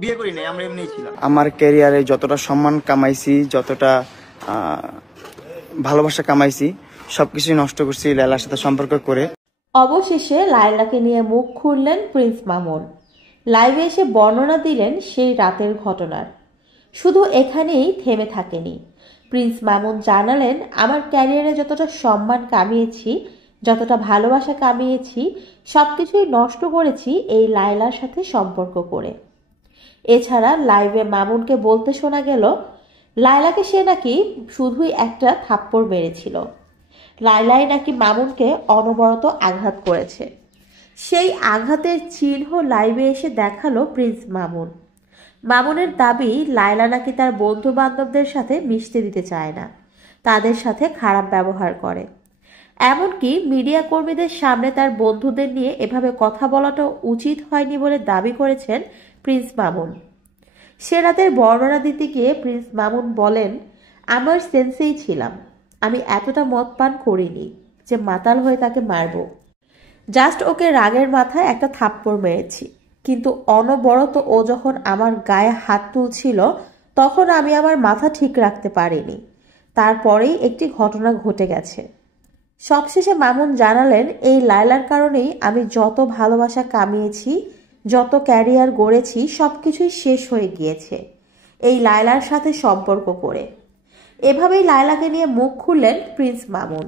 বিয়ে করি নাই, আমরা এমনিই ছিলাম। আমার ক্যারিয়ারে যতটা সম্মান কামাইছি, যতটা ভালোবাসা কামাইছি, সবকিছুই নষ্ট করছি লায়লার সাথে সম্পর্ক করে। অবশেষে লায়লাকে নিয়ে মুখ খুললেন প্রিন্স মামুন। লাইভে এসে বর্ণনা দিলেন সেই রাতের ঘটনার। শুধু এখানেই থেমে থাকেনি। প্রিন্স মামুন জানালেন, আমার ক্যারিয়ারে যতটা সম্মান কামিয়েছি, যতটা ভালোবাসা কামিয়েছি, সবকিছুই নষ্ট করেছি এই লায়লার সাথে সম্পর্ক করে। এছাড়া লাইভে মামুনকে বলতে শোনা গেল, লায়লাকে সে নাকি শুধুই একটা থাপ্পড় মেরেছিল। লায়লাই নাকি মামুনকে অনবরত আঘাত করেছে। সেই আঘাতের চিহ্ন লাইভে এসে দেখালো প্রিন্স মামুন। মামুনের দাবি, লায়লা নাকি তার বন্ধু বান্ধবদের সাথে মিশতে দিতে চায় না, তাদের সাথে খারাপ ব্যবহার করে। এমনকি মিডিয়া কর্মীদের সামনে তার বন্ধুদের নিয়ে এভাবে কথা বলাটা উচিত হয়নি বলে দাবি করেছেন প্রিন্স মামুন। সে রাতের বর্ণনা দিতে গিয়ে প্রিন্স মামুন বলেন, আমার সেন্সেই ছিলাম, আমি এতটা মদ পান করিনি যে মাতাল হয়ে তাকে মারব। জাস্ট ওকে রাগের মাথায় একটা থাপ্পড় মেরেছি, কিন্তু অনবরত ও যখন আমার গায়ে হাত তুলছিল তখন আমি আমার মাথা ঠিক রাখতে পারিনি। তারপরেই একটি ঘটনা ঘটে গেছে। সবশেষে মামুন জানালেন, এই লায়লার কারণেই আমি যত ভালোবাসা কামিয়েছি, যত ক্যারিয়ার গড়েছি, সবকিছুই শেষ হয়ে গিয়েছে এই লায়লার সাথে সম্পর্ক করে। এভাবেই লায়লাকে নিয়ে মুখ খুললেন প্রিন্স মামুন।